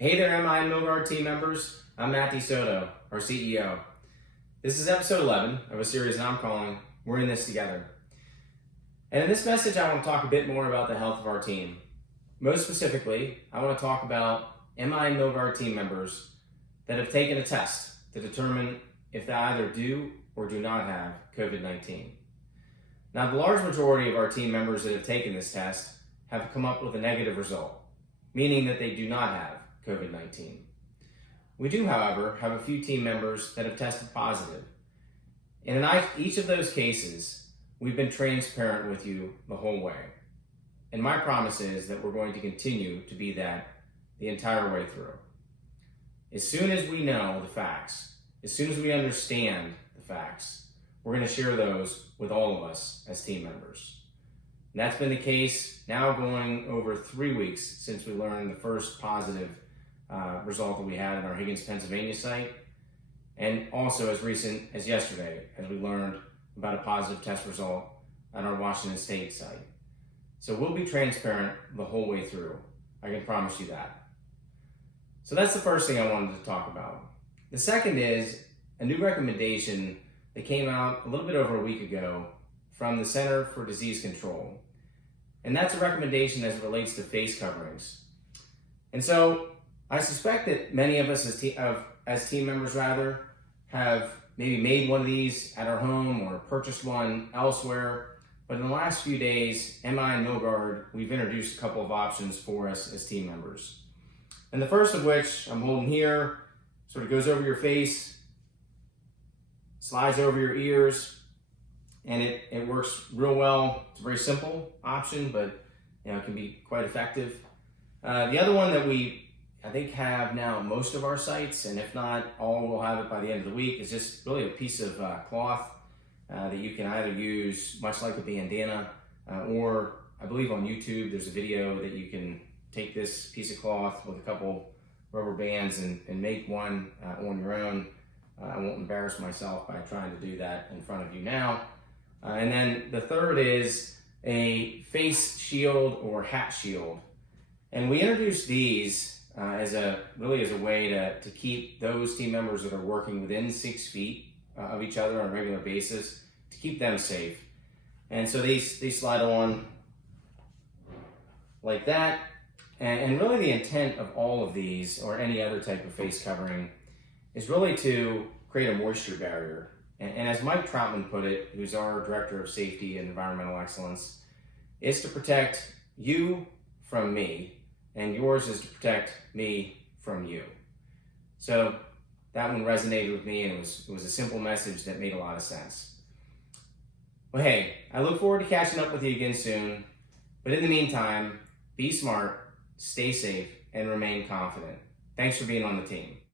Hey there, MI and Milgard team members. I'm Matt DeSoto, our CEO. This is episode 11 of a series that I'm calling We're in This Together. And in this message, I want to talk a bit more about the health of our team. Most specifically, I want to talk about MI and Milgard team members that have taken a test to determine if they either do or do not have COVID-19. Now, the large majority of our team members that have taken this test have come up with a negative result, meaning that they do not have COVID-19. We do, however, have a few team members that have tested positive. And in each of those cases, we've been transparent with you the whole way. And my promise is that we're going to continue to be that the entire way through. As soon as we know the facts, as soon as we understand the facts, we're going to share those with all of us as team members. And that's been the case now going over 3 weeks since we learned the first positive result that we had in our Higgins, Pennsylvania site, and also as recent as yesterday as we learned about a positive test result at our Washington State site. So we'll be transparent the whole way through. I can promise you that. So that's the first thing I wanted to talk about. The second is a new recommendation that came out a little bit over a week ago from the Center for Disease Control. And that's a recommendation as it relates to face coverings. And so I suspect that many of us as team members have maybe made one of these at our home or purchased one elsewhere. But in the last few days, MI and Milgard, we've introduced a couple of options for us as team members. And the first of which I'm holding here, sort of goes over your face, slides over your ears, and it works real well. It's a very simple option, but it can be quite effective. The other one that I think have now most of our sites, and if not all, we'll have it by the end of the week, is just really a piece of cloth that you can either use much like a bandana, or I believe on YouTube there's a video that you can take this piece of cloth with a couple rubber bands and make one on your own. I won't embarrass myself by trying to do that in front of you now. And then the third is a face shield or hat shield. And we introduced these as a way to keep those team members that are working within 6 feet of each other on a regular basis, to keep them safe. And so these slide on like that. And really the intent of all of these, or any other type of face covering, is really to create a moisture barrier. And as Mike Troutman put it, who's our Director of Safety and Environmental Excellence, is to protect you from me, and yours is to protect me from you. So that one resonated with me, and it was a simple message that made a lot of sense. Well, hey, I look forward to catching up with you again soon. But in the meantime, be smart, stay safe, and remain confident. Thanks for being on the team.